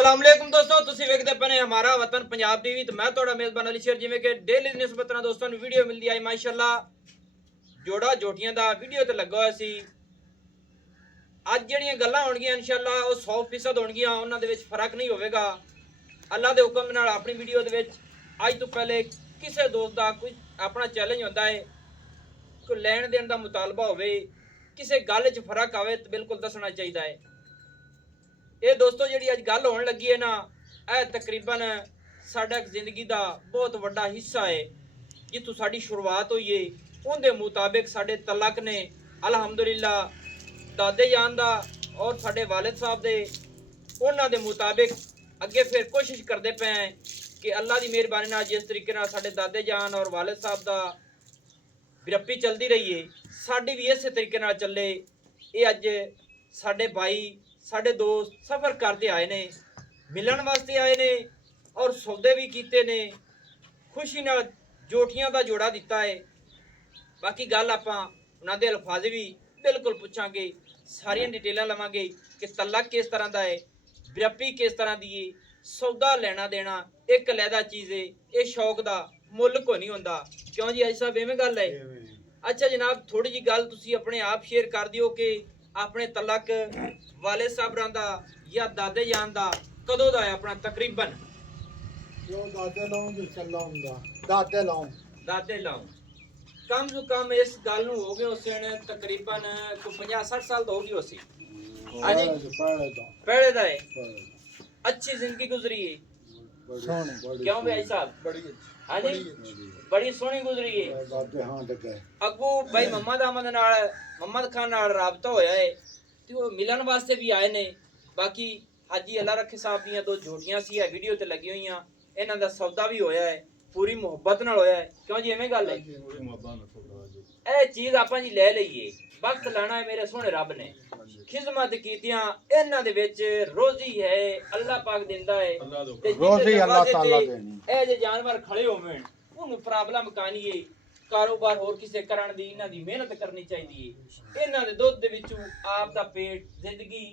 अस्सलाम वालेकुम दोस्तों, तुसी वेखदे पने हमारा वतन पंजाब टीवी ते मैं तोड़ा मेजबान अली शेर। जिवें कि डेली दी निस्बत नाल दोस्तों नु वीडियो मिलदी आई माशाअल्लाह जोड़ा जोटियां दा वीडियो ते लगा होया सी। ਅੱਜ ਜਿਹੜੀਆਂ ਗੱਲਾਂ ਹੋਣਗੀਆਂ ਇਨਸ਼ਾਅੱਲਾ ਉਹ 100% ਹੋਣਗੀਆਂ, ਉਹਨਾਂ ਦੇ ਵਿੱਚ ਫਰਕ ਨਹੀਂ ਹੋਵੇਗਾ। ਅੱਲਾ ਦੇ ਹੁਕਮ ਨਾਲ ਆਪਣੀ ਵੀਡੀਓ ਦੇ ਵਿੱਚ ਅੱਜ ਤੋਂ ਪਹਿਲੇ ਕਿਸੇ ਦੋਸਤ ਦਾ ਕੋਈ ਆਪਣਾ ਚੈਲੰਜ ਹੁੰਦਾ ਹੈ, ਕੋਈ ਲੈਣ ਦੇਣ ਦਾ ਮੁਤਾਲਬਾ ਹੋਵੇ, ਕਿਸੇ ਗੱਲ 'ਚ ਫਰਕ ਆਵੇ ਤਾਂ ਬਿਲਕੁਲ ਦੱਸਣਾ ਚਾਹੀਦਾ ਹੈ। ਇਹ ਦੋਸਤੋ ਜਿਹੜੀ ਅੱਜ ਗੱਲ ਹੋਣ ਲੱਗੀ ਹੈ ਨਾ, ਇਹ ਤਕਰੀਬਨ ਸਾਡਾ ਜ਼ਿੰਦਗੀ ਦਾ ਬਹੁਤ ਵੱਡਾ ਹਿੱਸਾ ਹੈ। ਜਿੱਥੋਂ ਸਾਡੀ ਸ਼ੁਰੂਆਤ ਹੋਈ ਹੈ ਉਹਦੇ ਮੁਤਾਬਿਕ ਸਾਡੇ ਤਲਕ ਨੇ ਅਲਹਮਦੁਲਿਲਾ दादे जान दा और साडे वालिद साहब दे उन्हां दे मुताबिक अगे फिर कोशिश करते पे हैं कि अल्लाह दी मेहरबानी नाल जिस तरीके नाल साडे दादे जान और वालिद साहब दा विरप्पी चलती रही है साडी भी इस तरीके नाल चले। ये अज साडे भाई साडे दोस्त सफ़र करते आए ने, मिलन वास्ते आए ने और सौदे भी कीते ने, खुशी नाल जोटियां दा जोड़ा दिता है। बाकी गल आपां उन्हां दे अल्फाज भी बिल्कुल पूछांगे, सारियां डिटेलां लवांगे कि तलक किस तरह दा है, विरप्पी किस तरह दी है, सौदा लेना देना एक अलहदा चीज़ है, ये शौक दा मुल्ल कोई नहीं होंदा। क्यों जी ऐसा इवें गल है? अच्छा जनाब थोड़ी जी गल तुसी अपने आप शेयर कर दिओ कि अपने तलक वाले साहबां दा या दादे जान दा कदों दा है अपना तकरीबन? जो दादे लाऊं जो चला हुंदा दादे लाऊं कम से कम इस गल नूं हो गए उसे तकरीबन 50-60 साल तो हो गई उसी। हाँ जी पहले दा है। अच्छी जिंदगी गुजरी है, क्यों भाई साहब? बड़ी हाँ जी बड़ी सोहनी गुजरी है। अगू भाई मोहम्मद अहमद नाल मोहम्मद खान नाल राबता होया है ते वो मिलन वास्ते भी आए ने। बाकी हाजी अल्लाह रखे साहब दियां दो जोड़ियां सी वीडियो ते लगी हुई, इन्हां दा सौदा भी होया है, पूरी मुहब्बत नाल होया है। क्यों जी एवें गल है? ਇਹ ਚੀਜ਼ ਆਪਾਂ ਜੀ ਲੈ ਲਈਏ, ਵਕਤ ਲਾਣਾ ਹੈ ਮੇਰੇ ਸੋਹਣੇ ਰੱਬ ਨੇ, ਖਿਦਮਤ ਕੀਤੀਆਂ ਇਹਨਾਂ ਦੇ ਵਿੱਚ ਰੋਜ਼ੀ ਹੈ ਅੱਲਾਹ ਪਾਕ ਦਿੰਦਾ ਹੈ ਤੇ ਰੋਜ਼ੀ ਅੱਲਾਹ ਤਾਲਾ ਦੇਣੀ। ਇਹ ਜੇ ਜਾਨਵਰ ਖੜੇ ਹੋਵਣ ਉਹਨੂੰ ਪ੍ਰੋਬਲਮ ਕਾਣੀ ਹੈ, ਕਾਰੋਬਾਰ ਹੋਰ ਕਿਸੇ ਕਰਨ ਦੀ ਇਹਨਾਂ ਦੀ ਮਿਹਨਤ ਕਰਨੀ ਚਾਹੀਦੀ ਹੈ। ਇਹਨਾਂ ਦੇ ਦੁੱਧ ਦੇ ਵਿੱਚੋਂ ਆਪ ਦਾ ਪੇਟ ਜ਼ਿੰਦਗੀ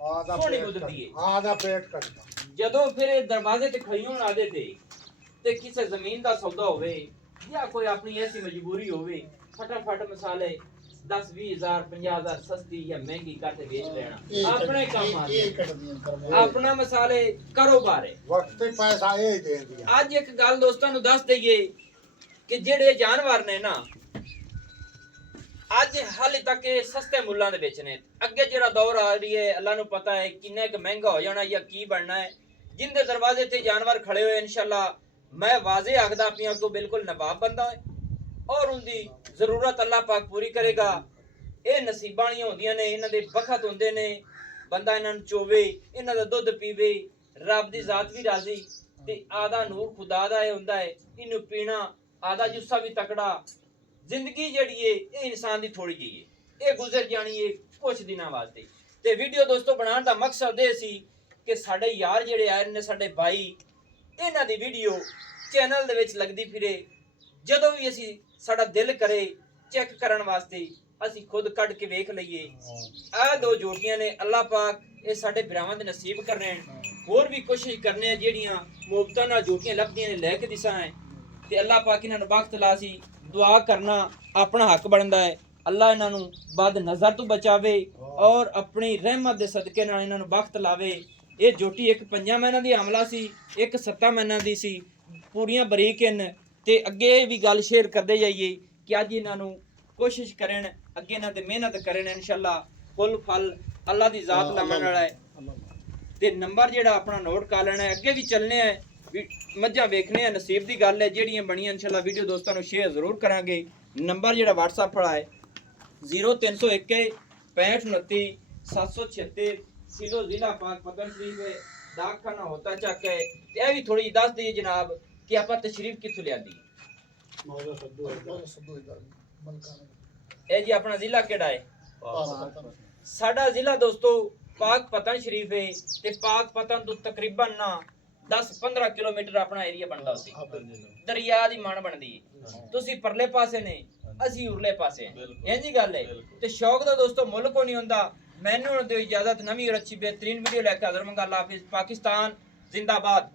ਸੋਹਣੀ ਗੁਜ਼ਰਦੀ ਹੈ, ਆਦਾ ਪੇਟ ਕੱਟਦਾ। ਜਦੋਂ ਫਿਰ ਇਹ ਦਰਵਾਜ਼ੇ ਤੇ ਖੜੀ ਹੋਣ ਆਦੇ ਤੇ ਕਿਸੇ ਜ਼ਮੀਨ ਦਾ ਸੌਦਾ ਹੋਵੇ ਜਾਂ ਕੋਈ ਆਪਣੀ ਐਸੀ ਮਜਬੂਰੀ ਹੋਵੇ, फटाफट मसाले 10-20 हज़ार 50 हज़ार सस्ती या महंगी करके बेच लेना अपने काम आते अपना मसाले कारोबार है वक्त पे पैसा ये दे दिया। आज एक गल दोस्तों नु दस दईए कि जेड़े जानवर ने ना आज हाले तक सस्ते मुल्लां दे बेचने, अगे जेड़ा दौर आ रही है अल्लाह नु पता है किन्ने क महंगा हो जाना या की बनना है। जिंदे दरवाजे ते जानवर खड़े हुए इंशाल्लाह मैं वाजे आखदा अपनी को बिल्कुल नवाब बंदा है और उनकी जरूरत अल्लाह पाक पूरी करेगा। ये नसीबां नहीं होंदियां ने, इन्हां दे वक्त होंदे ने, बंदा इन्हां नूं चोवे, इन्हां दा दुध पीवे, रब दी जात भी राजी ते आधा नूर खुदा दा हुंदा है, इन्हू पीना आधा जुस्सा भी तकड़ा। जिंदगी जेहड़ी है ये इंसान दी थोड़ी जी है, ये गुजर जानी है कुछ दिनां वास्ते। ते वीडियो दोस्तों बनाने दा मकसद ये सी कि साडे यार जेहड़े आए ने साडे भाई, इन्हां दी वीडियो चैनल दे विच लगदी फिरे, ਜਦੋਂ ਵੀ ਅਸੀਂ ਸਾਡਾ ਦਿਲ ਕਰੇ ਚੈੱਕ ਕਰਨ ਵਾਸਤੇ ਅਸੀਂ ਖੁਦ ਕੱਢ ਕੇ ਵੇਖ ਲਈਏ। ਆਹ ਦੋ ਜੋਟੀਆਂ ਨੇ, ਅੱਲਾਹ ਪਾਕ ਇਹ ਸਾਡੇ ਭਰਾਵਾਂ ਦੇ ਨਸੀਬ ਕਰਨੇ। ਹੋਰ ਵੀ ਕੋਸ਼ਿਸ਼ ਕਰਨੇ ਆ ਜਿਹੜੀਆਂ ਮੁਫਤਾਂ ਨਾਲ ਜੋਟੀਆਂ ਲੱਭਦੀਆਂ ਨੇ ਲੈ ਕੇ ਦਿਸਾਂ ਹੈ ਤੇ ਅੱਲਾਹ ਪਾਕ ਇਹਨਾਂ ਨੂੰ ਬਖਤ ਲਾ ਸੀ। ਦੁਆ ਕਰਨਾ ਆਪਣਾ ਹੱਕ ਬਣਦਾ ਹੈ, ਅੱਲਾਹ ਇਹਨਾਂ ਨੂੰ ਬਦ ਨਜ਼ਰ ਤੋਂ ਬਚਾਵੇ ਔਰ ਆਪਣੀ ਰਹਿਮਤ ਦੇ ਸਦਕੇ ਨਾਲ ਇਹਨਾਂ ਨੂੰ ਬਖਤ ਲਾਵੇ। ਇਹ ਜੋਟੀ ਇੱਕ 5 ਮਹੀਨਿਆਂ ਦੀ ਹਮਲਾ ਸੀ, ਇੱਕ 7 ਮਹੀਨਿਆਂ ਦੀ ਸੀ, ਪੂਰੀਆਂ ਬਰੀਕ ਹਨ। ਤੇ ਅੱਗੇ ਵੀ ਗੱਲ ਸ਼ੇਅਰ ਕਰਦੇ ਜਾਈਏ ਕਿ ਅੱਜ ਇਹਨਾਂ ਨੂੰ ਕੋਸ਼ਿਸ਼ ਕਰਨ, ਅੱਗੇ ਇਹਨਾਂ ਤੇ ਮਿਹਨਤ ਕਰਨ, ਇਨਸ਼ਾਅੱਲਾ ਕੁੱਲ ਫਲ ਅੱਲਾ ਦੀ ਜ਼ਾਤ ਲਾਉਣ ਵਾਲਾ ਹੈ। ਤੇ ਨੰਬਰ ਜਿਹੜਾ ਆਪਣਾ ਨੋਟ ਕਰ ਲੈਣਾ ਹੈ, ਅੱਗੇ ਵੀ ਚੱਲਨੇ ਆ, ਮੱਝਾਂ ਵੇਖਣੇ ਆ, ਨਸੀਬ ਦੀ ਗੱਲ ਹੈ। ਜਿਹੜੀਆਂ ਬਣੀਆਂ ਇਨਸ਼ਾਅੱਲਾ ਵੀਡੀਓ ਦੋਸਤਾਂ ਨੂੰ ਸ਼ੇਅਰ ਜ਼ਰੂਰ ਕਰਾਂਗੇ। ਨੰਬਰ ਜਿਹੜਾ WhatsApp ਵਾਲਾ ਹੈ 0301 6529 776 सिलो जिला पाक पतन शरीफ है, डाकखाना होता चक है। ये भी थोड़ी दस दी जनाब कि आप तशरीफ कित्थों लियांदी? ए जी अपना जिला केड़ा है? साडा जिला दोस्तों पाक पतन शरीफ है ते पाक पतन तो तकरीबन ना 10-15 किलोमीटर अपना एरिया बनदा उसी दरिया दी मान बनदी है। तुसी परले पासे ने असी उरले पासे हैं, इंज गल है। ते शौक दा दोस्तों मुल्क को नहीं हुंदा, ਮੈਨੂੰ ਦਿਓ इजाजत नवी और अच्छी बेहतरीन वीडियो लेकर हाजिर होऊंगा। अल्लाह हाफिज। पाकिस्तान जिंदाबाद।